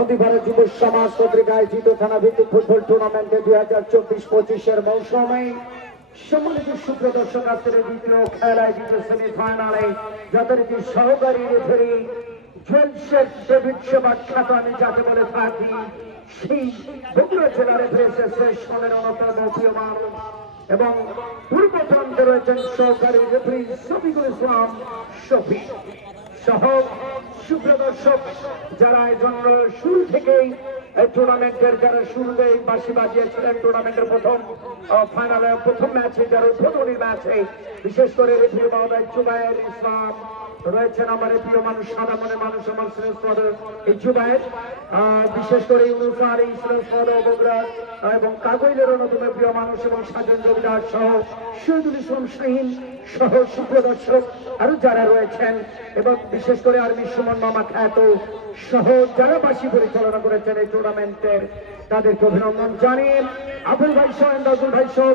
নদীপাড়া যুব সমাজ কর্তৃক আয়োজিত থানা ভিত্তিক ফুটবল টুর্নামেন্টে দুই হাজার চব্বিশ পঁচিশের মৌসুমে সম্মানিত সুপ্রদর্শক দ্বিতীয় খেলায় দ্বিতীয় সেমিফাইনালে সহকারী রেফারি বলে এবং পূর্ব প্রান্তে রয়েছেন সহকারী রেফারি শফিকুল ইসলাম শফিক সহ সুপ্রদর্শক যারা এজন্য শুরু থেকেই টুর্নামেন্টের যারা শুরুতে বাসি বাজিয়েছিলেন টুর্নামেন্টের প্রথম ফাইনালে প্রথম ম্যাচে যারা উদ্বোধনী ম্যাচে বিশেষ করে রেফারি মহোদয় জুবায়ের ইসলাম রয়েছেন আমার প্রিয় মানুষ সাদা মনে মানুষ আমার শ্রেষ্ঠ এই আহ, বিশেষ করে ইউনুসার ইসলাম সদ বগুড়া এবং কাগজের অন্যতম প্রিয় মানুষ এবং সাজন জমিদার সহ শহীদুল ইসলাম শাহিন সহ সুপ্রদর্শক আরও যারা রয়েছেন এবং বিশেষ করে আর্মি সুমন মামা খ্যাত সহ যারা বাসী পরিচালনা করেছেন এই টুর্নামেন্টের তাদেরকে অভিনন্দন জানিয়ে আবুল ভাই সহ ভাই সহ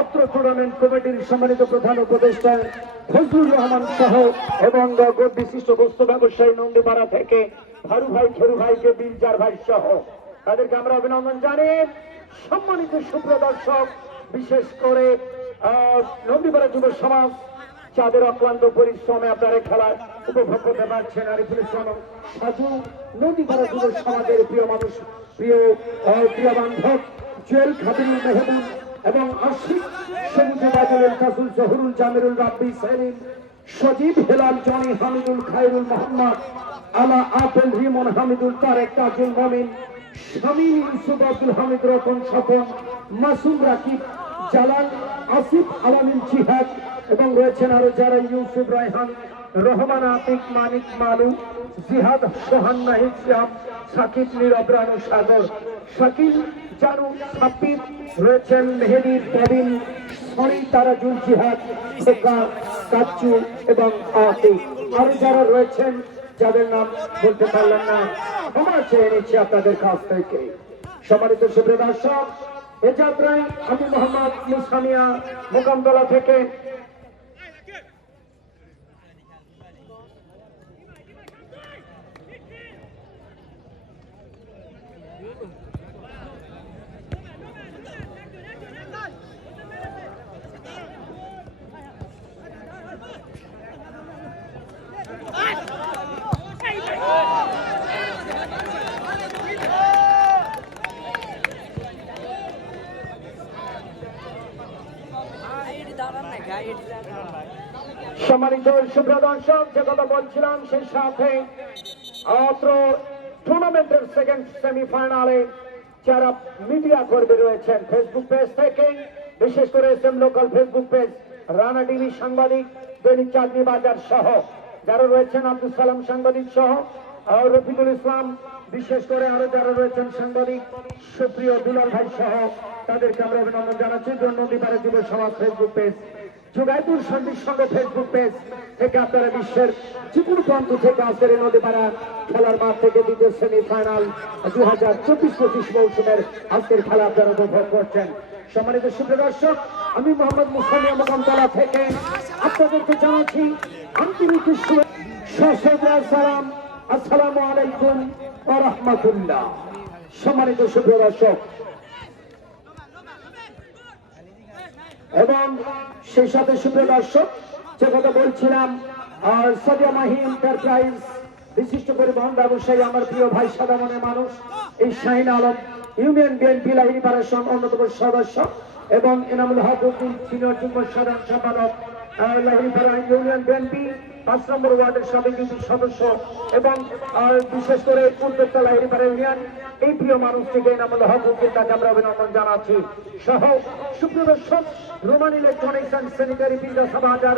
অত্র টুর্নামেন্ট কমিটির সম্মানিত প্রধান উপদেষ্টা ফজলুর রহমান সহ এবং বিশিষ্ট বস্তু ব্যবসায়ী নন্দীপাড়া থেকে হারু ভাই, খেরু ভাইকে বিলচার ভাই সহ। তাদেরকে আমরা অভিনন্দন জানিয়ে সম্মানিত সুপ্রদর্শক বিশেষ করে নন্দীপাড়া যুব সমাজ, যাদের অক্লান্ত পরিশ্রমে আপনারা খেলা উপভোগ করতে পারছেন আরিফুল ইসলাম সাজু নদীপাড়া যুব সমাজের প্রিয় মানুষ, প্রিয় প্রিয় বান্ধব, জুয়েল খাদিরুল মেহবুব এবং আশিক সবুজ বাদুল কাসুল জহুরুল জামিরুল রাব্বি সেলিম, সজীব হেলাল, জনি হামিদুল খায়রুল মোহাম্মদ, আলা আপেল রিমন হামিদুল তারেক তাজুল মমিন শামীম ইউসুফ আব্দুল হামিদ, রতন স্বপন, মাসুম রাকিব, জালাল, আসিফ আলামিন জিহাদ এবং রয়েছেন আরও যারা ইউসুফ রায়হান। রহমান আতিক মানিক মালু, জিহাদ সোহান নাহিদ শ্যাম সাকিব নীরব রানু সাগর, শাকিল জানু সাপিব রয়েছেন মেহেদি ববিন সরি তারাজুল জিহাদ কাচ্চু এবং আতিক। আরও যারা রয়েছেন, যাদের নাম বলতে পারলাম না, ক্ষমা চেয়ে নিচ্ছি আপনাদের কাছ থেকে। সম্মানিত সুপ্রিয় দর্শক, এ যাত্রায় আমি মোহাম্মদ মুসামিয়া মোকামতলা থেকে সম্মানিত সুপ্রিয় দর্শক, যে কথা বলছিলাম সেই সাথে অত্র টুর্নামেন্টের সেকেন্ড সেমিফাইনালে যারা মিডিয়া কর্মী রয়েছেন ফেসবুক পেজ থেকে, বিশেষ করে S M local Facebook page Rana TV সাংবাদিক দৈনিক চাকরি বাজার সহ, যারা রয়েছেন আব্দুল সালাম সাংবাদিক সহ রফিকুল ইসলাম, বিশেষ করে আরও যারা রয়েছেন সাংবাদিক, সুপ্রিয় দুলাল ভাই সহ, তাদেরকে আমরা অভিনন্দন জানাচ্ছি। নদীপাড়া যুব সমাজ ফেসবুক পেজ যোগাইপুর সন্ধির সঙ্গে ফেসবুক পেজ থেকে আপনারা বিশ্বের যে প্রান্ত থেকে আজকের নদীপাড়া খেলার মাঠ থেকে দ্বিতীয় সেমি ফাইনাল দুই হাজার চব্বিশ পঁচিশ মৌসুমের আজকের খেলা আপনারা উপভোগ করছেন। সম্মানিত সুপ্রদর্শক আমি মোহাম্মদ মুসালিয়া মোকামতলা থেকে আপনাদেরকে জানাচ্ছি আন্তরিক সালাম, আসসালামু আলাইকুম ওয়া রাহমাতুল্লাহ। সম্মানিত সুপ্রদর্শক এবং সেই সাথে সুপ্রিয় দর্শক, যে কথা বলছিলাম, আর সাদিয়া মাহি এন্টারপ্রাইজ বিশিষ্ট পরিবহন ব্যবসায়ী, আমার প্রিয় ভাই সাদা মনের মানুষ, এই শাহিন আলম, ইউনিয়ন বিএনপি লাহিনী পাড়ার অন্যতম সদস্য এবং এনামুল হক উদ্দিন সিনিয়র যুগ্ম সাধারণ সম্পাদক ইউনিয়ন বিএনপি পাঁচ নম্বর ওয়ার্ডের সাবেক সদস্য এবং বিশেষ করে উত্তরতা লাহিনী পাড়া ইউনিয়ন, এই প্রিয় মানুষটিকে এনামুল হক উদ্দিন তাকে আমরা অভিনন্দন জানাচ্ছি। সহ সুপ্রিয় দর্শক, রোমান ইলেকট্রনিক্স অ্যান্ড স্যানিটারি পিজা বাজার